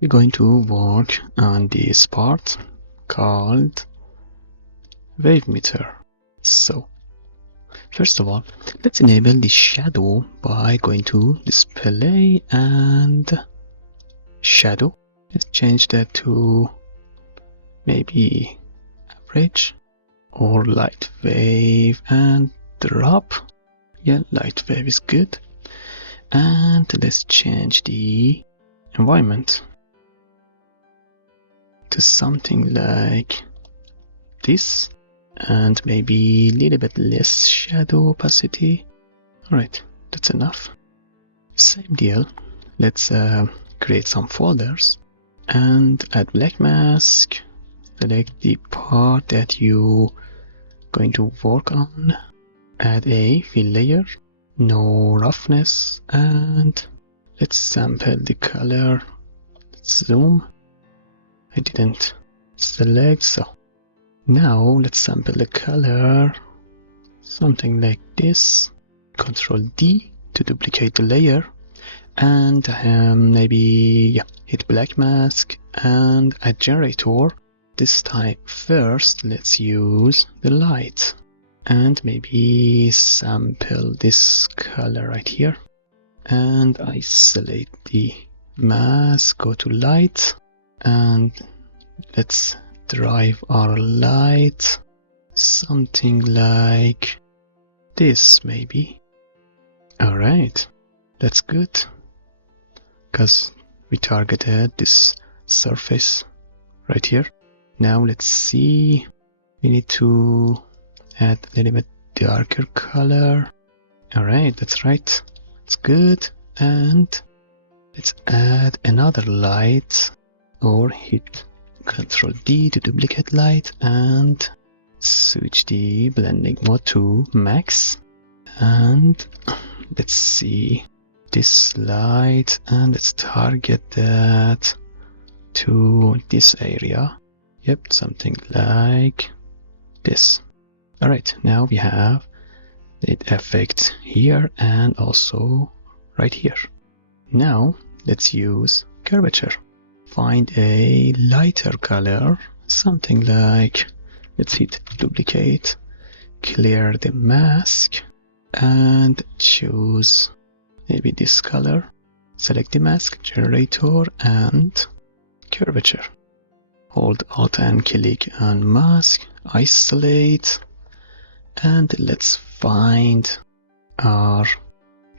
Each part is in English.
we're going to work on this part called wave meter. So first of all, let's enable the shadow by going to display and shadow. Let's change that to maybe average or light wave and drop. Yeah, light wave is good. And let's change the environment to something like this, and maybe a little bit less shadow opacity. Alright, that's enough. Same deal. Let's create some folders and add black mask. Select the part that you going to work on. Add a fill layer, no roughness, and let's sample the color. Let's zoom. I didn't select, so now let's sample the color, something like this. Ctrl D to duplicate the layer, and maybe hit black mask and add generator. This time first let's use the light and maybe sample this color right here, and isolate the mask, go to light, and let's drive our light something like this maybe. Alright, that's good, because we targeted this surface right here. Now let's see, we need to add a little bit darker color. Alright, that's right, it's good. And let's add another light, or hit Ctrl D to duplicate light and switch the blending mode to max. And let's see this light, and let's target that to this area. Yep, something like this. Alright, now we have the effect here and also right here. Now let's use curvature. Find a lighter color, something like, let's hit duplicate, clear the mask, and choose maybe this color. Select the mask, generator, and curvature. Hold Alt and click on mask, isolate, and let's find our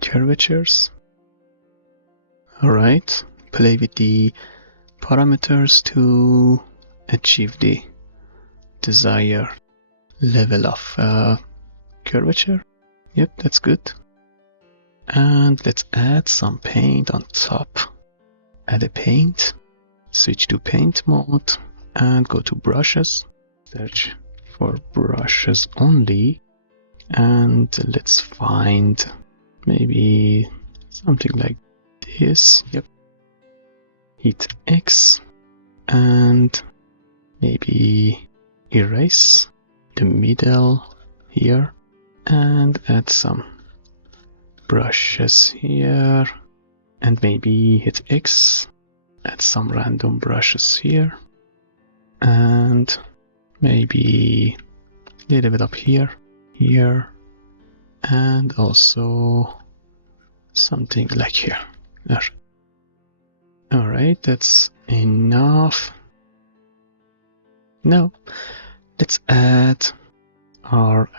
curvatures. Alright, play with the parameters to achieve the desired level of curvature. Yep, that's good. And let's add some paint on top. Add a paint, switch to paint mode, and go to brushes. Search for brushes only, and let's find maybe something like this. Yep. Hit X and maybe erase the middle here, and add some brushes here, and maybe hit X, add some random brushes here, and maybe a little bit up here, and also something like here. There. Alright, that's enough. Now let's add our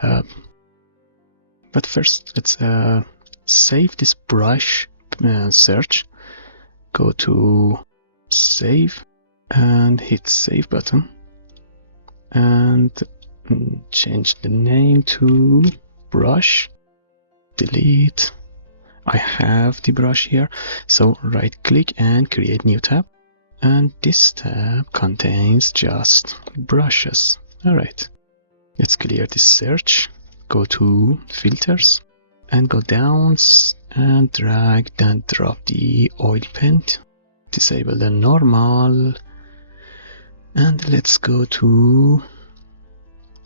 but first let's save this brush search. Go to save and hit save button, and change the name to brush. Delete. I have the brush here, so right click and create new tab, and this tab contains just brushes. Alright, let's clear this search, go to filters and go down and drag and drop the oil paint, disable the normal, and let's go to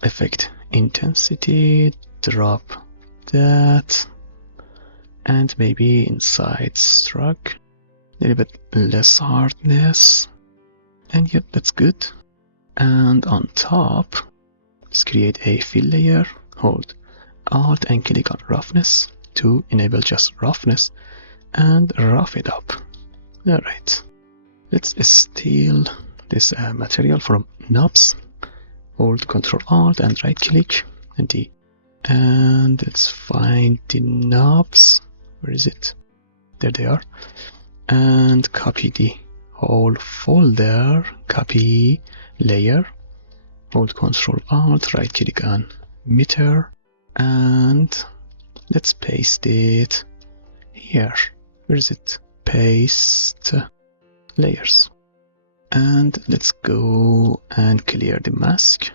effect intensity, drop that, and maybe inside stroke little bit less hardness, and yep, that's good. And on top, let's create a fill layer. Hold Alt and click on roughness to enable just roughness and rough it up. Alright, let's steal this material from knobs. Hold Ctrl Alt and right click and D. And let's find the knobs. Where is it? There they are. And copy the whole folder, copy layer, hold Ctrl Alt, right click on emitter, and let's paste it here. Where is it? Paste layers. And let's go and clear the mask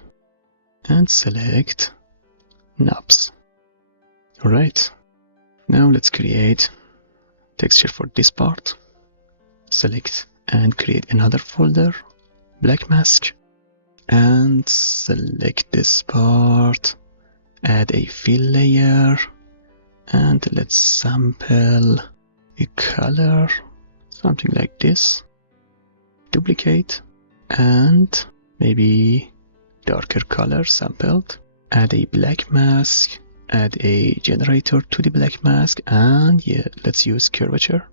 and select knobs. Alright, now let's create texture for this part. Select and create another folder, black mask, and select this part, add a fill layer, and let's sample a color, something like this, duplicate, and maybe darker color sampled, add a black mask, add a generator to the black mask, and yeah, let's use curvature,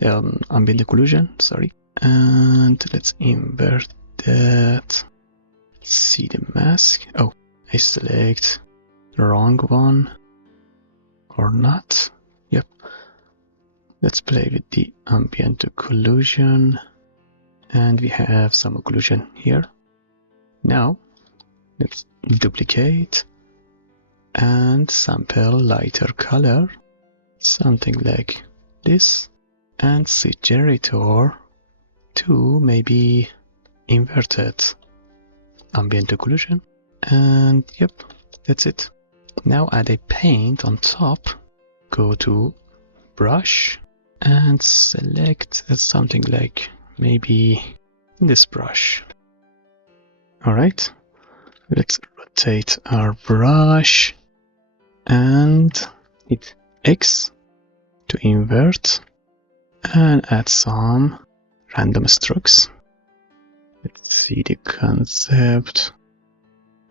ambient occlusion, sorry, and let's invert that. See the mask. Oh, I select the wrong one or not. Yep, let's play with the ambient occlusion, and we have some occlusion here. Now let's duplicate and sample lighter color, something like this, and set generator to maybe inverted ambient occlusion, and yep, that's it. Now add a paint on top, go to brush and select something like maybe this brush. Alright, let's rotate our brush and hit X to invert and add some random strokes. Let's see the concept.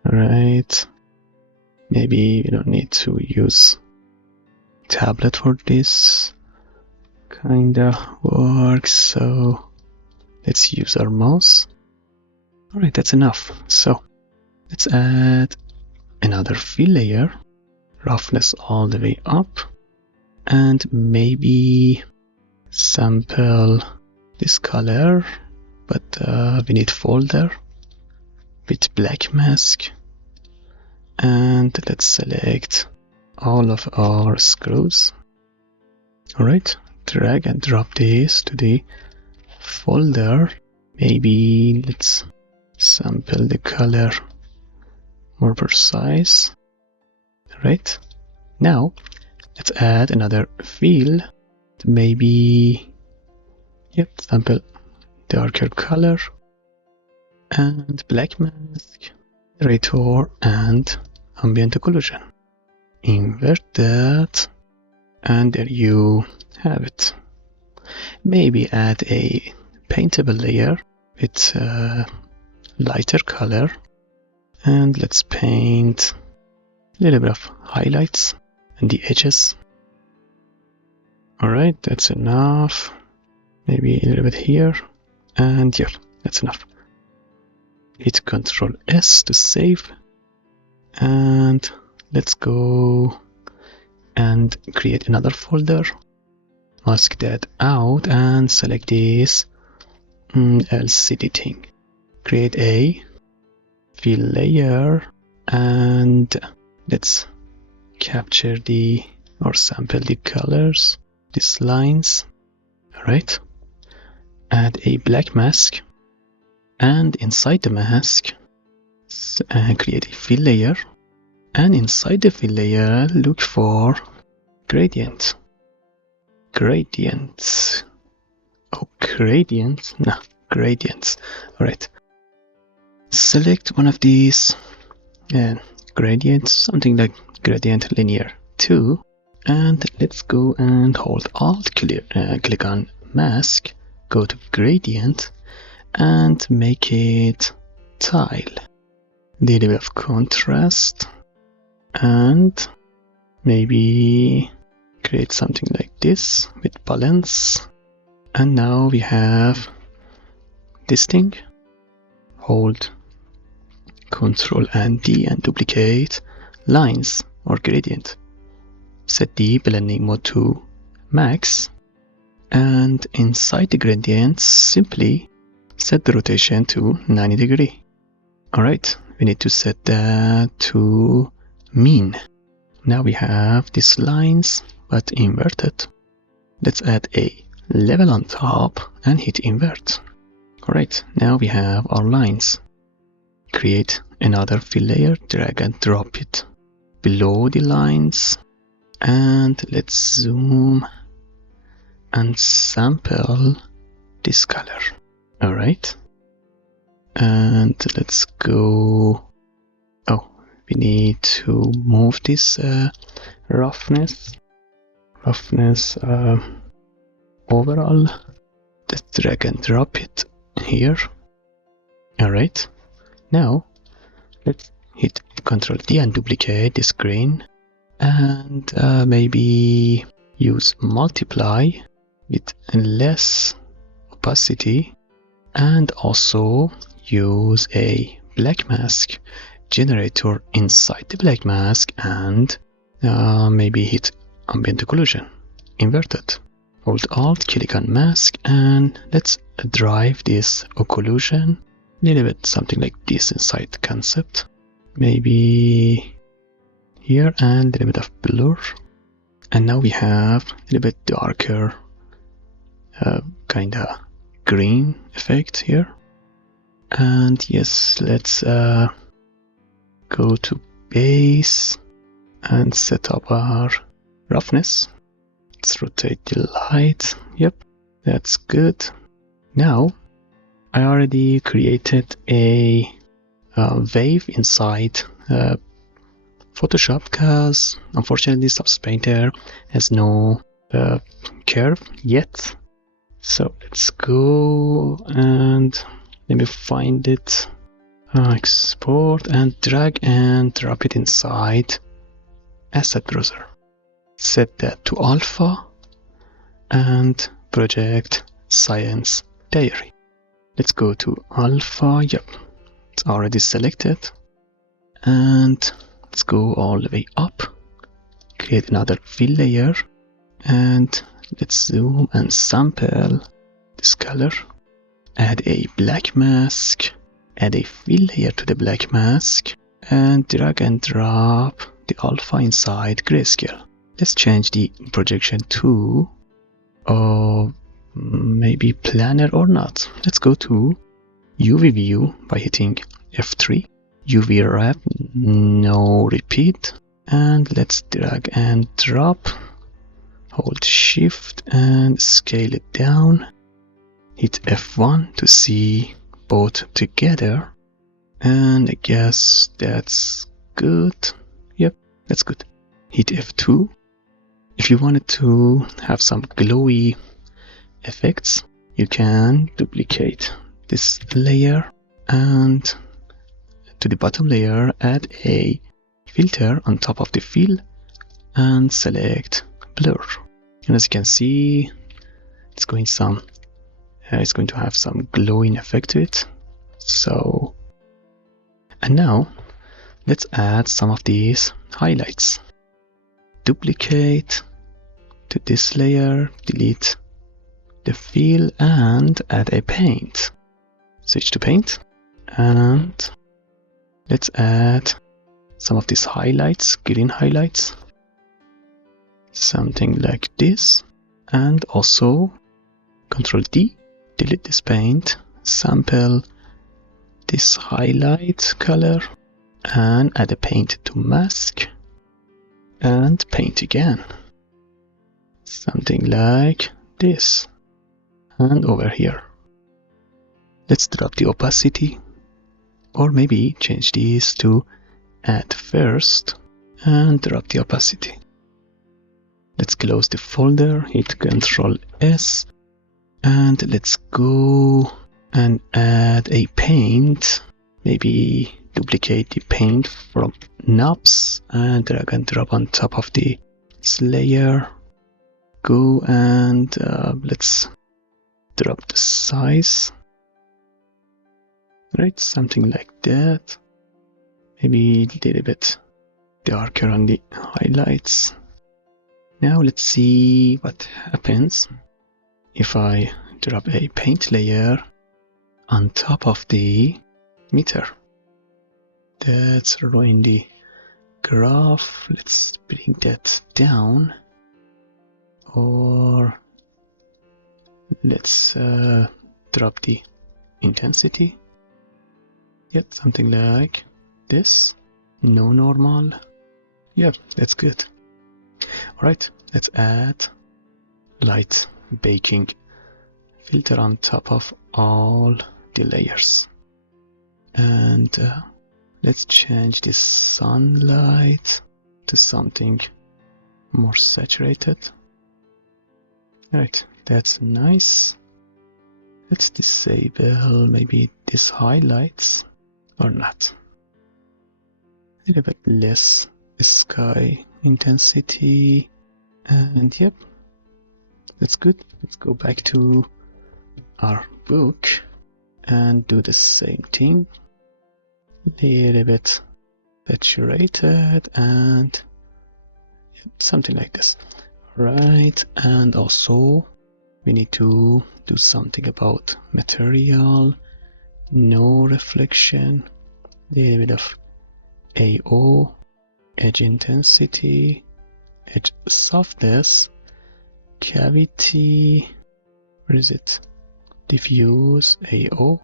Alright, maybe we don't need to use tablet for this. Kinda works, so let's use our mouse. Alright, that's enough. So let's add another fill layer, roughness all the way up, and maybe sample this color, but we need folder with black mask, and let's select all of our screws. Alright, drag and drop this to the folder. Maybe let's sample the color more precise. Alright, now let's add another fill, maybe sample darker color and black mask, generator, and ambient occlusion. Invert that, and there you have it. Maybe add a paintable layer with lighter color, and let's paint a little bit of highlights and the edges. Alright, that's enough. Maybe a little bit here, and yeah, that's enough. Hit Ctrl S to save, and let's go and create another folder. Mask that out and select this LCD thing. Create a fill layer, and let's capture or sample the colors, these lines. Alright, add a black mask, and inside the mask create a fill layer, and inside the fill layer look for gradient. Gradients. Oh, gradients? No, gradients. Alright. Select one of these gradients, something like gradient linear 2, and let's go and hold Alt, click on mask, go to gradient and make it tile. Little bit of contrast and maybe create something like this with balance. And now we have this thing. Hold Ctrl and D and duplicate lines or gradient. Set the blending mode to max, and inside the gradient simply set the rotation to 90 degrees. Alright, we need to set that to mean. Now we have these lines but inverted. Let's add a level on top and hit invert. Alright, now we have our lines. Create another fill layer, drag and drop it below the lines, and let's zoom and sample this color. Alright, and let's go. Oh, we need to move this roughness overall. Let's drag and drop it here. Alright, now let's hit Ctrl D and duplicate this grain, and maybe use multiply with less opacity, and also use a black mask generator inside the black mask, and maybe hit ambient occlusion inverted. Hold Alt, click on mask, and let's drive this occlusion a little bit, something like this inside concept. Maybe here, and a little bit of blur. And now we have a little bit darker kinda green effect here. And yes, let's go to base and set up our roughness. Let's rotate the light. Yep, that's good. Now I already created a wave inside Photoshop, because unfortunately Substance Painter has no curve yet. So let's go and let me find it. Export and drag and drop it inside Asset Browser. Set that to alpha and project Science Diary. Let's go to alpha. Yep, it's already selected. And let's go all the way up. Create another fill layer, and let's zoom and sample this color. Add a black mask. Add a fill layer to the black mask, and drag and drop the alpha inside grayscale. Let's change the projection to maybe planar or not. Let's go to UV view by hitting F3. UV wrap, no repeat, and let's drag and drop. Hold shift and scale it down. Hit F1 to see both together, and I guess that's good. Yep, that's good. Hit F2. If you wanted to have some glowy effects, you can duplicate this layer, and to the bottom layer add a filter on top of the fill and select blur. And as you can see, it's going to have some glowing effect to it. So, and now let's add some of these highlights. Duplicate to this layer, delete the fill, and add a paint. Switch to paint, and let's add some of these highlights, green highlights, something like this. And also Ctrl D, delete this paint, sample this highlight color, and add a paint to mask, and paint again, something like this. And over here, let's drop the opacity, or maybe change these to add first and drop the opacity. Let's close the folder, hit Ctrl S, And let's go and add a paint. Maybe duplicate the paint from knobs and drag and drop on top of the layer. Go and let's drop the size. Right, something like that. Maybe a little bit darker on the highlights. Now let's see what happens if I drop a paint layer on top of the meter. That's ruin the graph. Let's bring that down, or let's drop the intensity. Yep, something like this. No normal. Yep, that's good. Alright, let's add light baking filter on top of all the layers. And let's change this sunlight to something more saturated. Alright, that's nice. Let's disable maybe these highlights or not. A little bit less sky intensity, and yep, that's good. Let's go back to our book and do the same thing. A little bit saturated and something like this. Right, and also we need to do something about material. No reflection, a little bit of AO, edge intensity, edge softness, cavity, where is it? Diffuse, AO,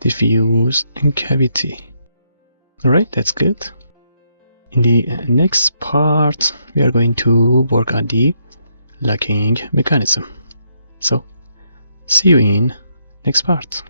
diffuse, and cavity. Alright, that's good. In the next part, we are going to work on the locking mechanism. So, see you in next part.